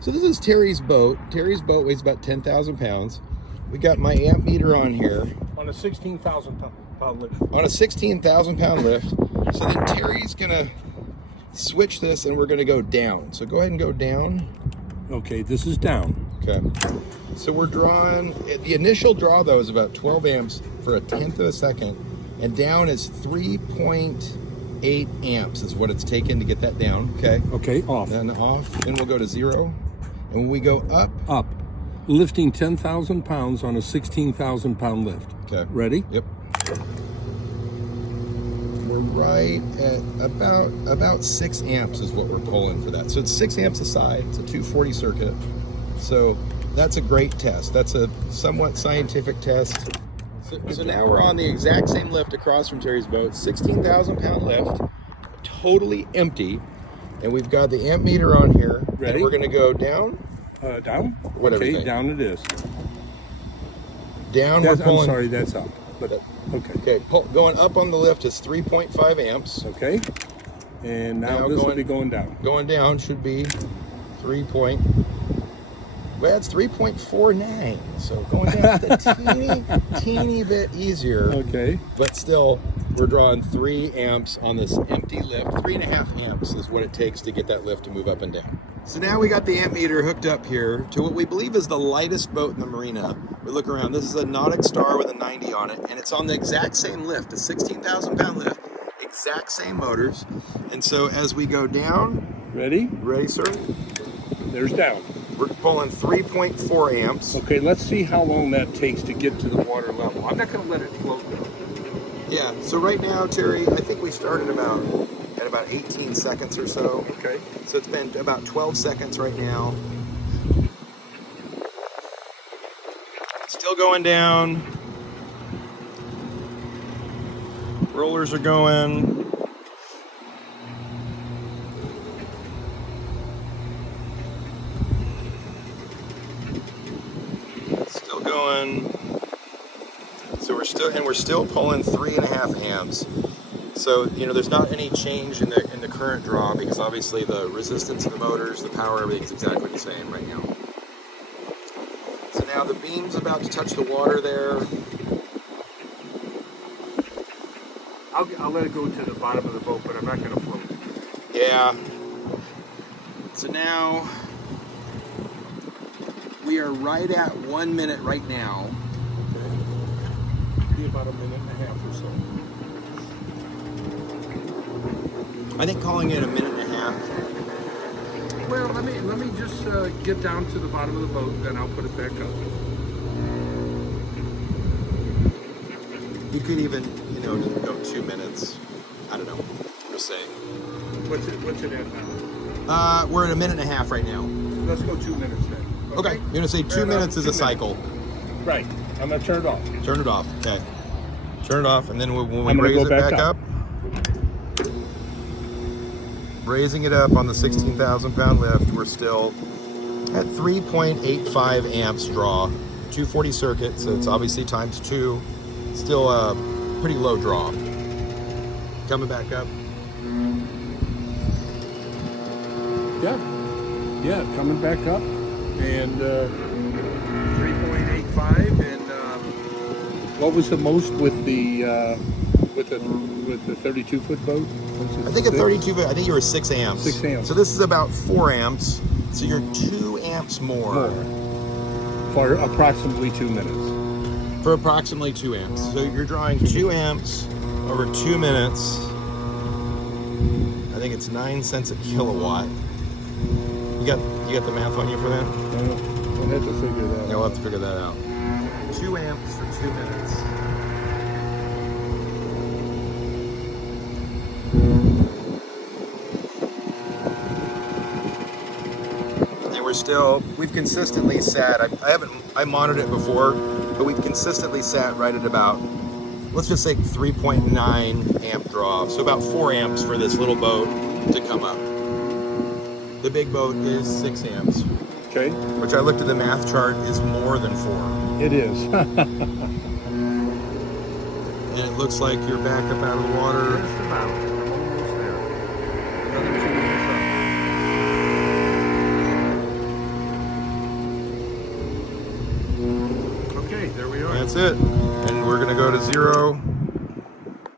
So this is Terry's boat. Terry's boat weighs about 10,000 pounds. We got my amp meter on here. On a 16,000 pound lift. On a 16,000 pound lift. So then Terry's gonna switch this and we're gonna go down. So go ahead and go down. Okay, this is down. Okay. So we're drawing, the initial draw though is about 12 amps for a tenth of a second. And down is 3.8 amps is what it's taken to get that down. Okay. Okay, off. Then off, then we'll go to 0. And when we go up. Up. Lifting 10,000 pounds on a 16,000 pound lift. Okay. Ready? Yep. We're right at about 6 amps is what we're pulling for that. So it's 6 amps a side. It's a 240 circuit. So that's a great test. That's a somewhat scientific test. So now we're on the exact same lift across from Terry's boat, 16,000 pound lift, totally empty. And we've got the amp meter on here. Ready? And we're gonna go down. Down? Whatever you Okay, think. down it is. Down, we're I'm pulling. sorry, that's up. But okay. Okay, going up on the lift is 3.5 amps. Okay. And now this will be going down. Going down should be 3 point. Well, it's 3.49. So going down is a teeny bit easier. Okay. But still, we're drawing 3 amps on this empty lift. 3.5 amps is what it takes to get that lift to move up and down. So now we got the amp meter hooked up here to what we believe is the lightest boat in the marina. We look around. This is a Nautic Star with a 90 on it, and it's on the exact same lift, a 16,000 pound lift, exact same motors. And so as we go down, Ready? sir? There's down. We're pulling 3.4 amps. Okay, let's see how long that takes to get to the water level. I'm not going to let it float though. Yeah, so right now, Terry, I think we started at about 18 seconds or so. Okay. So it's been about 12 seconds right now. Still going down. Rollers are going. Still going. So we're still pulling 3.5 amps. So, you know, there's not any change in the current draw because obviously the resistance of the motors, the power, everything's exactly the same right now. So now the beam's about to touch the water there. I'll let it go to the bottom of the boat, but I'm not going to float. Yeah. So now we are right at 1 minute right now. Be about a minute and a half or so. I think calling it a minute and a half. Well, let me just get down to the bottom of the boat, then I'll put it back up. You could even, you know, just go 2 minutes. I don't know. I'm just saying. What's it at now? We're at a minute and a half right now. Let's go 2 minutes then. Okay. You're gonna say 2 minutes is a cycle. Right. I'm gonna turn it off. Turn it off. Okay. Turn it off, and then when we I'm gonna raise go it back back up, raising it up on the 16,000 pound lift, we're still at 3.85 amps draw, 240 circuit, so it's obviously times 2. Still a pretty low draw. Coming back up. Yeah, coming back up, and 3.85, and what was the most with the 32-foot boat? I think a 32, I think you were 6 amps. 6 amps. So this is about 4 amps. So you're 2 amps more. For approximately 2 minutes. For approximately 2 amps. So you're drawing 2 amps over 2 minutes. I think it's 9 cents a kilowatt. You got the math on you for that? I'll have to figure that out. Yeah, we'll have to figure that out. 2 amps for 2 minutes. And we've consistently sat, I monitored it before, but we've consistently sat right at about, let's just say 3.9 amp draw. So about 4 amps for this little boat to come up. The big boat is 6 amps. Okay. Which I looked at the math chart is more than 4. It is. And it looks like you're back up out of the water. Just about. Almost there. Another 2 minutes that's it. And we're gonna go to 0.